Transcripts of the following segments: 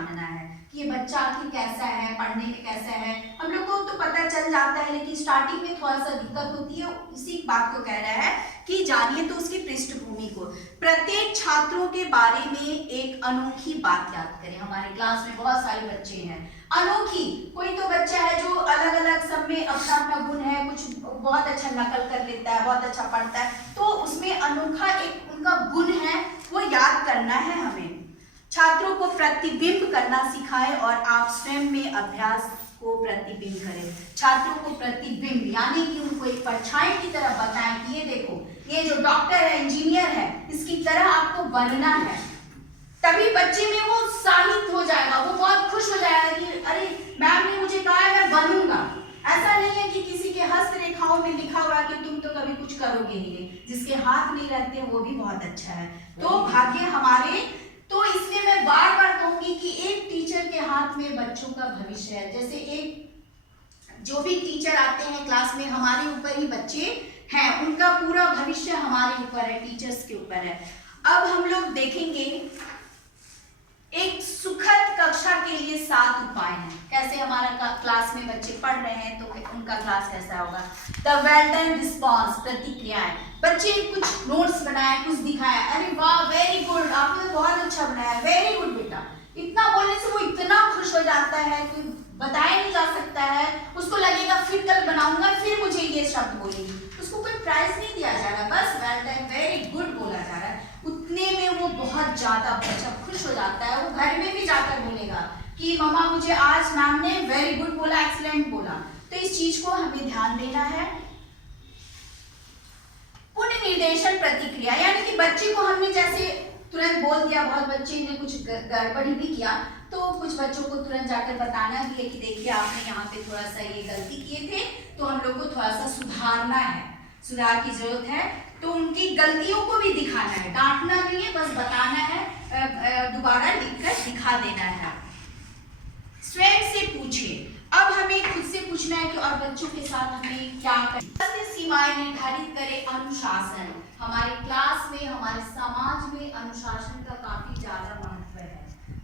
जानना है कि ये बच्चा आखिर कैसा है, पढ़ने में कैसा है। हम लोग को तो पता चल जाता है, लेकिन स्टार्टिंग में थोड़ा सा दिक्कत होती है। इसी बात को कह रहा है कि जानिए तो उसकी पृष्ठभूमि को। प्रत्येक छात्रों के बारे में एक अनोखी बात याद करें। हमारे क्लास में बहुत सारे बच्चे हैं, अनोखी। कोई तो बच्चा है जो अलग अलग सब में अपना अपना गुण है, कुछ बहुत अच्छा नकल कर लेता है, बहुत अच्छा पढ़ता है, तो उसमें अनोखा एक उनका गुण है, वो याद करना है हमें। छात्रों को प्रतिबिंब करना सिखाएं और आप स्वयं में अभ्यास को प्रतिबिंब करें। छात्रों को प्रतिबिंब यानी कि उनको एक परछाई की तरह बताएं कि ये देखो, ये जो डॉक्टर है, इंजीनियर है, इसकी तरह आपको बनना है। तभी बच्चे में वो उत्साहित हो जाएगा, वो बहुत खुश हो जाएगा कि अरे मैम ने मुझे कहा है मैं बनूंगा। ऐसा नहीं है कि किसी के हस्त रेखाओं में लिखा हुआ कि तुम तो कभी कुछ करोगे ही नहीं। जिसके हाथ नहीं रहते वो भी बहुत अच्छा है। तो भाग्य हमारे, तो इसलिए मैं बार बार कहूंगी कि एक टीचर के हाथ में बच्चों का भविष्य है। जैसे एक जो भी टीचर आते हैं क्लास में, हमारे ऊपर ही बच्चे हैं, उनका पूरा भविष्य हमारे ऊपर है, टीचर्स के ऊपर है। अब हम लोग देखेंगे एक सुखद कक्षा के लिए 7 उपाय हैं। कैसे हमारा क्लास में बच्चे पढ़ रहे हैं तो उनका क्लास कैसा होगा। द वेल डन रिस्पॉन्स, प्रतिक्रियाएं। बच्चे कुछ नोट्स बनाए, कुछ दिखाया, अरे वाह वेरी गुड, आपने बहुत अच्छा बनाया, वेरी गुड बेटा। इतना बोलने से वो इतना खुश हो जाता है कि बताया नहीं जा सकता है। उसको लगेगा फिर कल बनाऊंगा, फिर मुझे ये शब्द बोलेगी। उसको कोई प्राइज नहीं दिया जा रहा, बस वेल डन वेरी गुड बोला जा रहा है। उतने में वो बहुत ज्यादा बच्चा खुश हो जाता है। वो घर में भी जाकर बोलेगा कि मम्मा मुझे आज मैम ने वेरी गुड बोला, एक्सीलेंट बोला। तो इस चीज को हमें ध्यान देना है। पुनः निर्देशन प्रतिक्रिया, यानी कि बच्चे को हमने जैसे तुरंत बोल दिया, बहुत बच्चे ने कुछ गड़बड़ी भी किया, तो कुछ बच्चों को तुरंत जाकर बताना भी है कि देखिए आपने यहाँ पे थोड़ा सा ये गलती किए थे, तो हम लोग को थोड़ा सा सुधारना है, सुधार की जरूरत है। तो उनकी गलतियों को भी दिखाना है, डांटना नहीं है, बस बताना है, दोबारा लिखकर दिखा देना है। स्वयं से पूछिए। अब हमें खुद से पूछना है कि और बच्चों के साथ हमें क्या करना। सीमाएं निर्धारित करें। अनुशासन, हमारे क्लास में, हमारे समाज में अनुशासन का काफी ज्यादा महत्व है।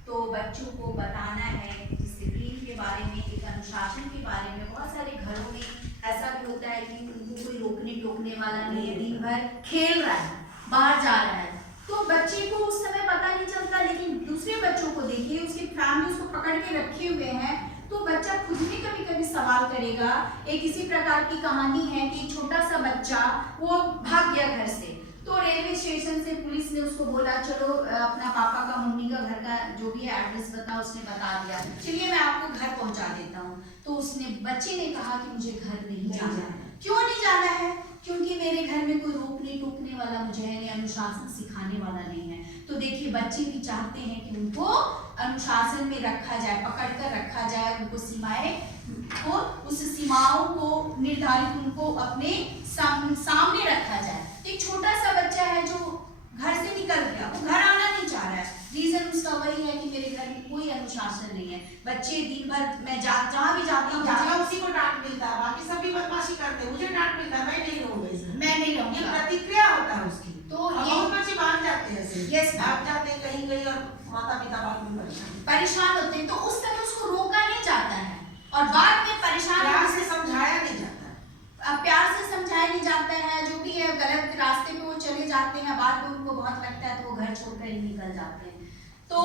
तो बच्चों को बताना है डिसिप्लिन के बारे में, एक अनुशासन के बारे में। बहुत सारे घरों में ऐसा भी होता है कि उनको कोई रोकने टोकने वाला नहीं है, दिन भर खेल रहा है, बाहर जा रहा है, तो बच्चे को उस समय पता नहीं चलता। लेकिन दूसरे बच्चों को देखिए, उसकी फैमिली उसको पकड़ के रखे हुए हैं, तो बच्चा खुद भी कभी कभी सवाल करेगा। एक इसी प्रकार की कहानी है कि छोटा सा बच्चा वो भाग गया घर से, तो रेलवे स्टेशन से पुलिस ने उसको बोला चलो अपना पापा का, मम्मी का घर का जो भी है एड्रेस बताओ। उसने बता दिया, चलिए मैं आपको घर पहुंचा देता हूँ। तो उसने, बच्चे ने कहा कि मुझे घर नहीं जाना है। क्यों नहीं जाना है? क्योंकि मेरे घर में कोई रोकने टोकने वाला मुझे है नहीं, अनुशासन सिखाने वाला नहीं है। तो देखिए बच्चे भी चाहते हैं कि उनको अनुशासन में रखा जाए, पकड़ कर रखा जाए, उनको सीमाएं को, उस सीमाओं को निर्धारित उनको अपने सामने रखा जाए। एक छोटा सा बच्चा है जो घर से निकल गया, वो घर आना नहीं चाह रहा है। रीजन उसका वही है कि मेरे घर में कोई अनुशासन नहीं है। बच्चे दिन भर, मैं जहाँ भी जाती हूँ उसी को डांट मिलता है, बाकी सभी बदमाशी करते हैं, मुझे डांट मिलता है, मैं नहीं रहूंगी, मैं नहीं रहूंगी। ये प्रतिक्रिया होता है उसकी। तो ये बहुत बच्चे भाग जाते हैं ऐसे, यस भाग जाते हैं कहीं कहीं, और माता पिता बाद में परेशान होते हैं। तो उस समय उसको रोका नहीं जाता है और बाद में परेशान, प्यार से समझाया नहीं जाता, प्यार से समझाया नहीं जाता है। जो भी है गलत रास्ते पे वो चले जाते हैं, बाद में उनको बहुत लगता है तो वो घर छोड़कर ही निकल जाते हैं। तो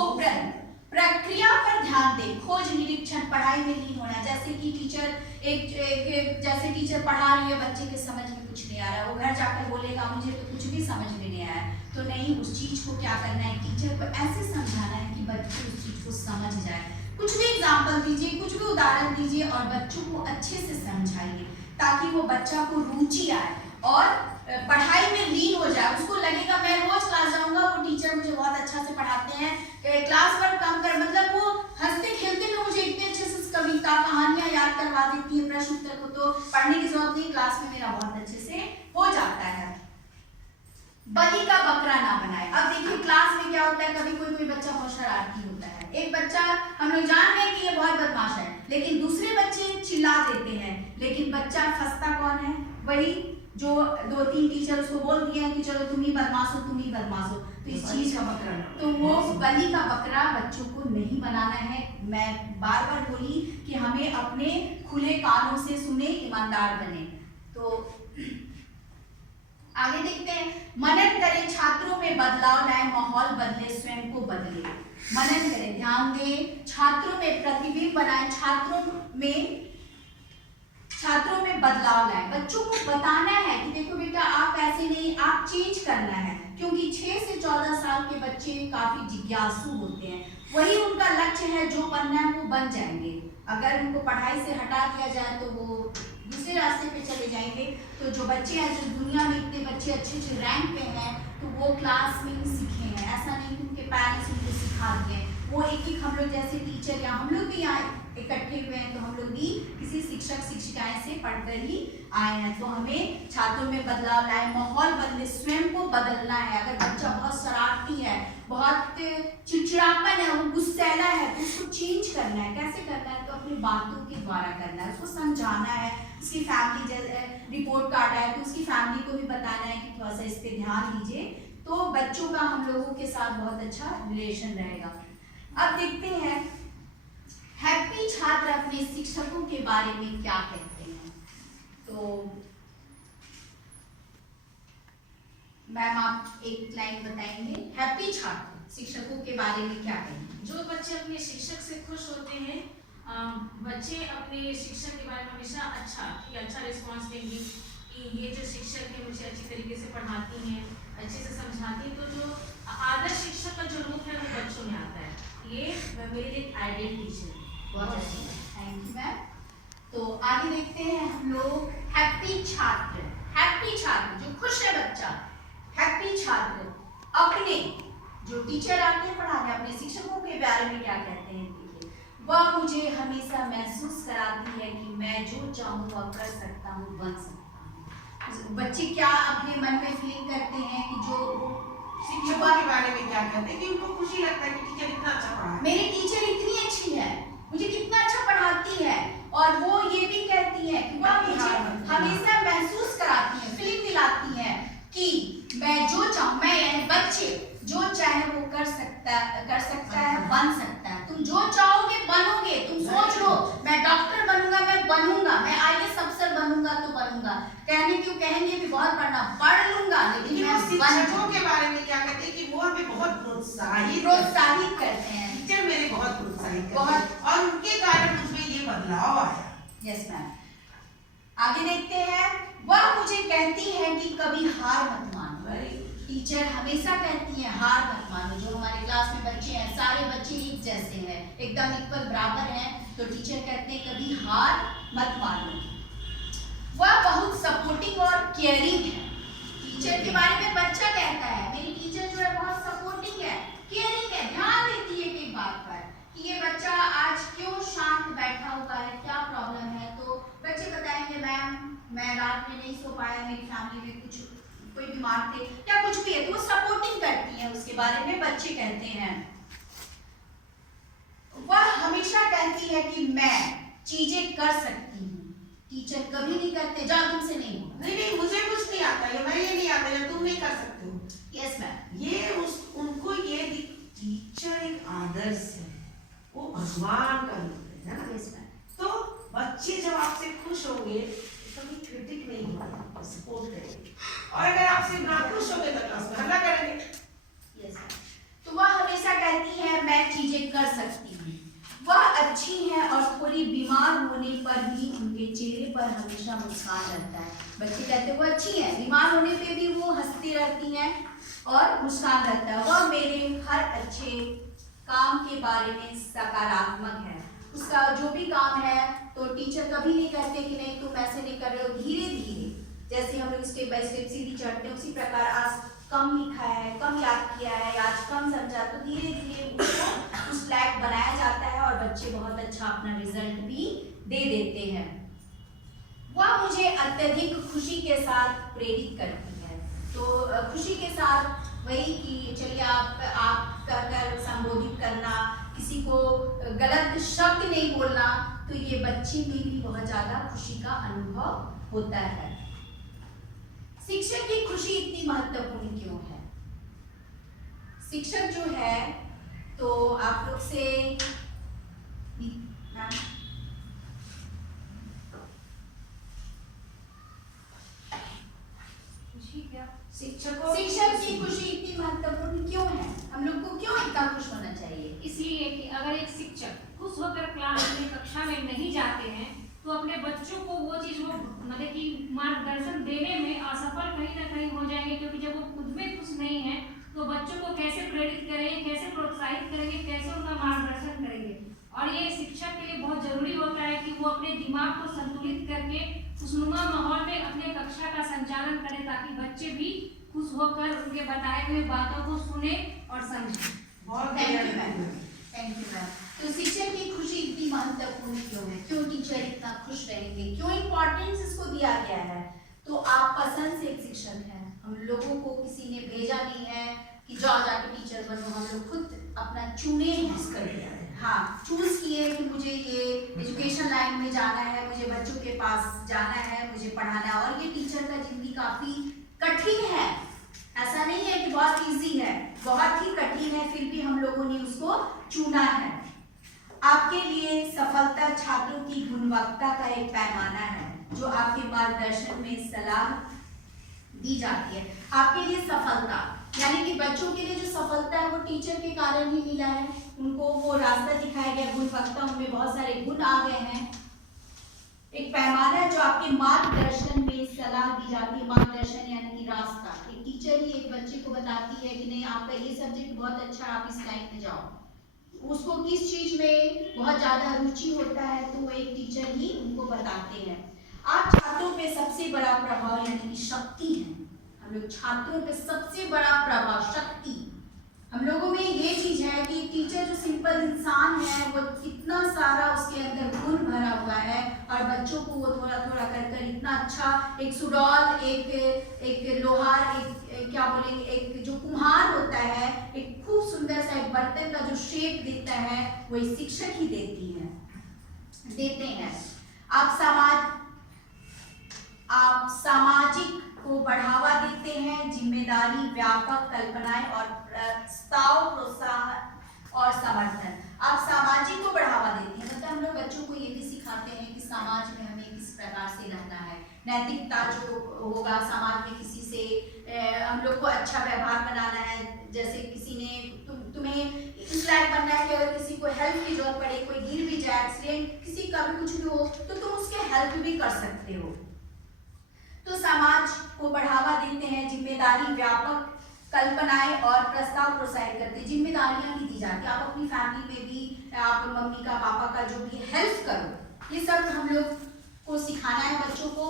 प्रक्रिया पर ध्यान दें। खोज निरीक्षण, पढ़ाई में लीन होना। जैसे कि टीचर एक जैसे टीचर पढ़ा रही है, बच्चे के समझ में कुछ नहीं आ रहा, वो घर जाकर बोलेगा मुझे तो कुछ भी समझ में नहीं आया, तो नहीं, उस चीज को क्या करना है, टीचर को ऐसे समझाना है कि बच्चे उस चीज को समझ जाए। कुछ भी एग्जाम्पल दीजिए, कुछ भी उदाहरण दीजिए और बच्चों को अच्छे से समझाइए, ताकि वो बच्चा को रुचि आए और पढ़ाई में लीन हो जाए। उसको लगेगा मैं रोज क्लास जाऊंगा, वो टीचर मुझे बहुत अच्छा से पढ़ाते हैं, क्लास वर्क कम कर, मतलब वो हंसते खेलते में मुझे इतने अच्छे से कविता कहानियां याद करवा देती है, प्रश्न उत्तर को तो पढ़ने की जरूरत नहीं, क्लास में मेरा बहुत अच्छे से हो जाता है। बलि का बकरा ना बनाए। अब देखिए क्लास में क्या होता है, कभी कोई बच्चा बहुत शरारती होता है, एक बच्चा हम लोग जान रहे हैं कि ये बहुत बदमाश है, लेकिन दूसरे बच्चे चिल्ला देते हैं, लेकिन बच्चा फंसता कौन है? वही जो 2-3 टीचर उसको बोल दिए हैं कि चलो तुम ही बदमाश हो, तो इस चीज का बकरा तो वो बलि का बकरा बच्चों को नहीं बनाना है। मैं बार बार बोली कि हमें अपने खुले कानों से सुने, ईमानदार बने। तो आगे देखते हैं, मनन करें, छात्रों में बदलाव लाए, माहौल बदले, स्वयं को बदले। मनन करें, ध्यान दें, छात्रों में प्रतिबिंब बनाए, छात्रों में बदलाव लाए। बच्चों को बताना है कि देखो बेटा आप ऐसे नहीं, आप चेंज करना है, क्योंकि 6 से 14 साल के बच्चे काफी जिज्ञासु होते हैं, वही उनका लक्ष्य है, जो बनना है वो बन जाएंगे। अगर उनको पढ़ाई से हटा दिया जाए तो वो दूसरे रास्ते पे चले जाएंगे। तो जो बच्चे हैं, जो दुनिया में इतने बच्चे अच्छे अच्छे रैंक पे हैं, तो वो क्लास में ही सीखे हैं, ऐसा नहीं कि उनके पेरेंट्स उनको सिखा दिए हैं। वो एक एक हम लोग जैसे टीचर या हम लोग भी यहाँ इकट्ठे हुए हैं, तो हम लोग भी किसी शिक्षक शिक्षिकाएं से पढ़कर ही आए हैं। तो हमें छात्रों में बदलाव लाए, माहौल बदले, स्वयं को बदलना है। अगर बच्चा बहुत शरारती है, बहुत चिड़चिड़ापन है, वो गुस्सैला है, तो उसको चेंज करना है। कैसे करना है? तो अपनी बातों के द्वारा करना है, उसको समझाना है। उसकी फैमिली रिपोर्ट कार्ड है तो उसकी फैमिली को भी बताना है कि थोड़ा सा इस पे ध्यान दीजिए, तो बच्चों का हम लोगों के साथ बहुत अच्छा रिलेशन रहेगा। अब देखते हैं हैप्पी छात्र अपने शिक्षकों के बारे में क्या कहते हैं। तो मैम आप एक लाइन बताएंगे, हैप्पी छात्र शिक्षकों के बारे में क्या कहेंगे? जो बच्चे अपने शिक्षक से खुश होते हैं, बच्चे अपने शिक्षक के बारे में हमेशा अच्छा रिस्पांस देंगे कि ये जो शिक्षक है मुझे अच्छी तरीके से पढ़ाती हैं, अच्छे से समझाती हैं। तो जो आदर्श शिक्षक का जो रूप है वो बच्चों में आता है, ये मेरे लिए एक आइडियल टीचर है। बहुत अच्छी, थैंक यू मैम। तो आगे देखते हैं हम लोग, हैप्पी छात्र जो खुश है बच्चा, हैप्पी छात्र अपने जो टीचर आते हैं पढ़ाने, अपने शिक्षकों के बारे में क्या कहते हैं? देखिए, वह मुझे हमेशा महसूस कराती है कि मैं जो चाहूँ वह कर सकता हूँ, बन सकता हूँ। बच्चे क्या अपने मन में फीलिंग करते हैं कि जो शिक्षकों के बारे में क्या कहते हैं कि उनको खुशी लगता है कि टीचर इतना अच्छा पढ़ा है, मेरी टीचर इतनी अच्छी है, मुझे कितना अच्छा पढ़ाती है। और वो ये भी कहती है कि वह मुझे हमेशा महसूस कराती है, फीलिंग दिलाती है कि मैं जो चाहूँ, मैं यानी बच्चे जो चाहे वो कर सकता है, बन सकता है। तुम जो चाहोगे बनोगे। तुम सोच लो मैं डॉक्टर बनूंगा, मैं बनूंगा, मैं IAS अफसर बनूंगा तो बनूंगा। कहेंगे भी बहुत पढ़ लूंगा, लेकिन मैं शिक्षकों के बारे में क्या कहते हैं कि वो हमें बहुत प्रोत्साहित करते हैं। टीचर मेरे बहुत प्रोत्साहित करते हैं और उनके कारण मुझमें ये बदलाव आया। Yes ma'am. आगे देखते हैं, वह मुझे कहती है कि कभी हार मत मानो। टीचर हमेशा कहती है हार मत मानो। जो हमारे क्लास में बच्चे हैं, सारे बच्चे एक जैसे हैं, एकदम इक्वल बराबर हैं, तो टीचर कहते हैं कभी हार मत मानो। वह बहुत सपोर्टिंग और केयरिंग है। टीचर के बारे में बच्चा कहता है मेरी टीचर जो है बहुत सपोर्टिंग है, केयरिंग है, ध्यान देती है एक बात पर कि ये बच्चा आज क्यों शांत बैठा हुआ है, क्या प्रॉब्लम है। तो बच्चे बताएंगे मैम मैं रात में नहीं सो पाया, मेरी फैमिली में कोई बीमार थे या कुछ भी है, तो वो सपोर्टिंग करती है, उसके बारे में बच्चे कहते हैं। वह हमेशा कहती है कि मैं चीजें कर सकती हूँ। टीचर कभी नहीं करते जा तुमसे नहीं होगा, नहीं मुझे कुछ नहीं आता है, मैं ये नहीं आता है, तुम नहीं कर सकते हो। Yes ma'am. ये उनको ये टीचर एक आदर्श है, वो भगवान का रूप है ना। Yes ma'am. तो बच्चे जब आपसे खुश होंगे कभी क्रिटिक नहीं होंगे, सपोर्ट करेंगे, और अगर आपसे नाखुश होंगे तो क्लास में हल्ला करेंगे। Yes ma'am. तो वह हमेशा कहती है मैं चीजें कर सकती हूँ। वह अच्छी है और थोड़ी बीमार होने पर भी उनके चेहरे पर हमेशा मुस्कान रहता है। बच्चे कहते हैं वो अच्छी है, बीमार होने पे भी वो हंसती रहती हैं और मुस्कान रहता है। वह मेरे हर अच्छे काम के बारे में सकारात्मक है। उसका जो भी काम है तो टीचर कभी नहीं कहते कि नहीं तुम ऐसे नहीं कर रहे हो। धीरे धीरे जैसे हम लोग स्टेप बाय स्टेप सीढ़ी चढ़ते हैं, उसी प्रकार आज कम लिखा है, कम याद किया है, आज कम समझा, तो धीरे धीरे उसको उस लायक बनाया जाता है और बच्चे बहुत अच्छा अपना रिजल्ट भी दे देते हैं। वह मुझे अत्यधिक खुशी के साथ प्रेरित करती है। तो खुशी के साथ वही कि चलिए आप कर संबोधित करना, किसी को गलत शब्द नहीं बोलना, तो ये बच्चे में भी बहुत ज़्यादा खुशी का अनुभव होता है। शिक्षक की खुशी इतनी महत्वपूर्ण क्यों है? शिक्षक जो है तो आप लोग से शिक्षक की खुशी इतनी महत्वपूर्ण क्यों है? हम लोग को क्यों इतना खुश होना चाहिए? इसलिए कि अगर एक शिक्षक खुश होकर क्लास में कक्षा में नहीं जाते हैं तो अपने बच्चों को वो चीज वो मतलब कि मार्गदर्शन देने में असफल कहीं ना कहीं हो जाएंगे, क्योंकि जब वो खुद में खुश नहीं है तो बच्चों को कैसे प्रेरित करेंगे, कैसे प्रोत्साहित करेंगे, कैसे उनका मार्गदर्शन करेंगे। और ये शिक्षक के लिए बहुत जरूरी होता है कि वो अपने दिमाग को संतुलित करके खुशनुमा माहौल में अपने कक्षा का संचालन करें, ताकि बच्चे भी खुश होकर उनके बताए हुए बातों को सुने और समझें। बहुत thank you ma'am, thank you ma'am. तो शिक्षक की खुशी इतनी महत्वपूर्ण क्यों है? क्यों टीचर इतना खुश रहेंगे? क्यों इम्पोर्टेंस इसको दिया गया है? तो आप पसंद से एक शिक्षक हैं, हम लोगों को किसी ने भेजा नहीं है कि जाओ जाके टीचर बनो, हम लोग खुद अपना चुने कर हाँ चूज किए कि मुझे ये एजुकेशन लाइन में जाना है, मुझे बच्चों के पास जाना है, मुझे पढ़ाना है। और ये टीचर का जिंदगी काफी कठिन है, ऐसा नहीं है कि बहुत इजी है, बहुत ही कठिन है, फिर भी हम लोगों ने उसको चुना है। आपके लिए सफलता छात्रों की गुणवत्ता का एक पैमाना है जो आपके मार्गदर्शन में सलाह दी जाती है। आपके लिए सफलता यानी कि बच्चों के लिए जो सफलता है वो टीचर के कारण ही मिला है, उनको वो रास्ता दिखाया गया, गुणवत्ता उनमें बहुत सारे गुण आ गए हैं। एक पैमाना है जो आपके मार्गदर्शन में सलाह दी जाती है। मार्गदर्शन यानी कि रास्ता, एक टीचर ही एक बच्चे को बताती है कि नहीं आपका ये सब्जेक्ट बहुत अच्छा है, आप इस लाइन में जाओ। उसको किस चीज में बहुत ज्यादा रुचि होता है तो वो एक टीचर ही उनको बताते हैं। आप छात्रों पे सबसे बड़ा प्रभाव यानी कि शक्ति है। हम लोग छात्रों पे सबसे बड़ा प्रभाव शक्ति, हम लोगों में ये चीज है कि टीचर जो सिंपल इंसान है वो कितना सारा उसके अंदर गुण भरा हुआ है और बच्चों को वो थोड़ा थोड़ा कर इतना अच्छा एक सुडौल, एक लोहार, एक क्या बोलेंगे, एक जो कुम्हार होता है, एक खूब सुंदर सा एक बर्तन का जो शेप देता है वो एक शिक्षक ही देते हैं। आप सामाजिक को बढ़ावा देते हैं, जिम्मेदारी, व्यापक कल्पनाएं और प्रस्ताव, प्रोत्साहन और समर्थन। आप सामाजिक को बढ़ावा देते हैं, मतलब हम लोग बच्चों को ये भी सिखाते हैं कि समाज में हमें किस प्रकार से रहना है, नैतिकता जो होगा समाज में, किसी से हम लोग को अच्छा व्यवहार बनाना है। जैसे किसी ने तुम्हें इस लायक बनना है कि अगर किसी को हेल्प की जरूरत पड़े, कोई गिर भी जाए, एक्सीडेंट किसी का भी कुछ भी हो तो तुम उसके हेल्प भी कर सकते हो। तो समाज को बढ़ावा देते हैं, जिम्मेदारी, व्यापक कल्पनाएं और प्रस्ताव प्रोत्साहित करते हैं। जिम्मेदारियां भी दी जाती है, आप अपनी फैमिली में भी आप मम्मी का, पापा का जो भी हेल्प करो, ये सब हम लोग को सिखाना है बच्चों को।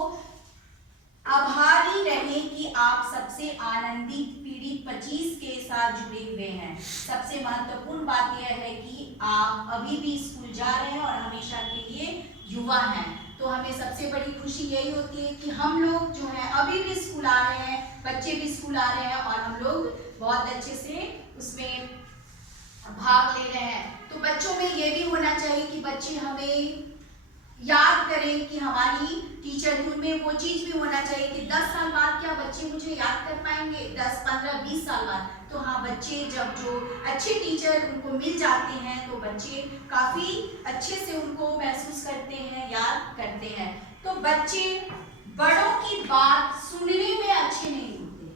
आभारी रहे कि आप सबसे आनंदित पीढ़ी 25 के साथ जुड़े हुए हैं। सबसे महत्वपूर्ण बात यह है कि आप अभी भी स्कूल जा रहे हैं और हमेशा के लिए युवा हैं। तो हमें सबसे बड़ी खुशी यही होती है कि हम लोग जो है अभी भी स्कूल आ रहे हैं, बच्चे भी स्कूल आ रहे हैं और हम लोग बहुत अच्छे से उसमें भाग ले रहे हैं। तो बच्चों में ये भी होना चाहिए कि बच्चे हमें याद करें कि हमारी टीचर, उनमें वो चीज भी होना चाहिए कि 10 साल बाद क्या बच्चे मुझे याद कर पाएंगे, 10, 15, 20 साल बाद। तो हाँ, बच्चे जब जो अच्छे टीचर उनको मिल जाते हैं तो बच्चे काफी अच्छे से उनको महसूस करते हैं, याद करते हैं। तो बच्चे बड़ों की बात सुनने में अच्छे नहीं होते,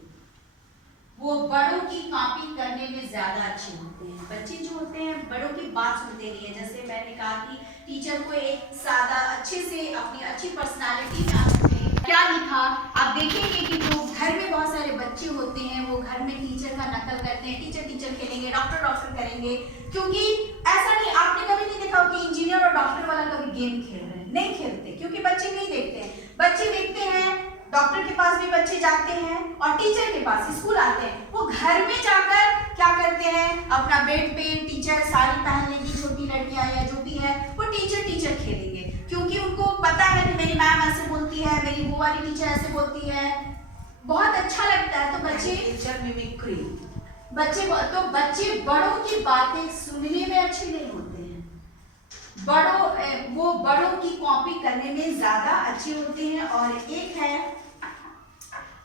वो बड़ों की कॉपी करने में ज्यादा अच्छे होते हैं। बच्चे जो होते हैं बड़ों की बात सुनते नहीं है। जैसे मैंने कहा कि टीचर को एक सादा अच्छे से अपनी अच्छी पर्सनालिटी में आते हैं। क्या लिखा आप देखेंगे कि जो घर में बहुत सारे बच्चे होते हैं वो घर में टीचर का नकल करते हैं, टीचर खेलेंगे, डॉक्टर करेंगे, क्योंकि ऐसा नहीं, आपने कभी नहीं देखा कि इंजीनियर और डॉक्टर वाला कभी गेम खेल रहे हैं, नहीं खेलते, क्योंकि बच्चे नहीं देखते हैं। बच्चे देखते हैं, डॉक्टर के पास भी बच्चे जाते हैं और टीचर के पास स्कूल आते हैं। वो घर में जाकर क्या करते हैं, अपना बेड पे टीचर साड़ी पहन लेगी, छोटी लड़कियां या जो भी है वो टीचर खेलेंगे, क्योंकि उनको पता है कि मेरी मैम ऐसे बोलती है, मेरी वो वाली टीचर ऐसे बोलती है, बहुत अच्छा लगता है। तो बच्चे टीचर मिमिक्री, बच्चे बड़ों की बातें सुनने में अच्छे नहीं होते हैं, वो बड़ों की कॉपी करने में ज्यादा अच्छे होते हैं। और एक है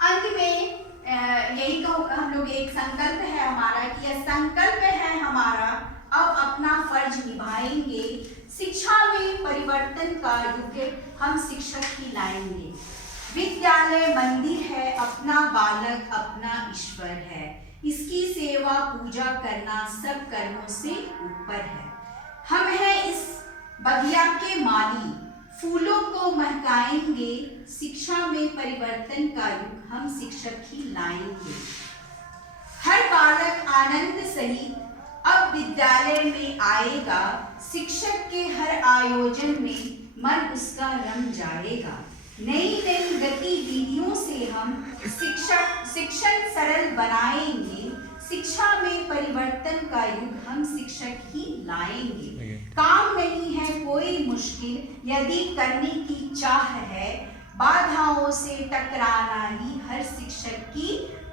अंत में यही कहो, हम लोग एक संकल्प है हमारा कि यह संकल्प है हमारा, अब अपना फर्ज निभाएंगे, शिक्षा में परिवर्तन का युग हम शिक्षक ही लाएंगे। विद्यालय मंदिर है, अपना बालक अपना ईश्वर है, इसकी सेवा पूजा करना सब कर्मों से ऊपर है। हम हैं इस बगिया के माली, फूलों को महकाएंगे, शिक्षा में परिवर्तन का युग हम शिक्षक ही लाएंगे। हर बालक आनंद सहित अब विद्यालय में आएगा, शिक्षक के हर आयोजन में मन उसका रम जाएगा। नई नई गतिविधियों से हम शिक्षण सरल बनाएंगे, शिक्षा में परिवर्तन का युग हम शिक्षक ही लाएंगे। काम नहीं है कोई मुश्किल, यदि करने की चाह है, बाधाओं से टकराना ही हर शिक्षक की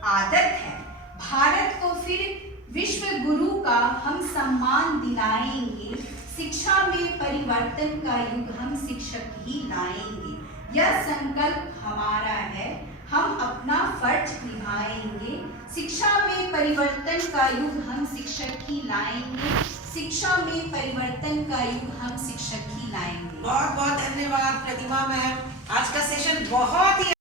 आदत है। भारत को फिर विश्व गुरु का हम सम्मान दिलाएंगे, शिक्षा में परिवर्तन का युग हम शिक्षक ही लाएंगे। यह संकल्प हमारा है, हम अपना फर्ज निभाएंगे, शिक्षा में परिवर्तन का युग हम शिक्षक ही लाएंगे, शिक्षा में परिवर्तन का युग हम शिक्षक ही लाएंगे। बहुत बहुत धन्यवाद प्रतिमा मैम, आज का सेशन बहुत ही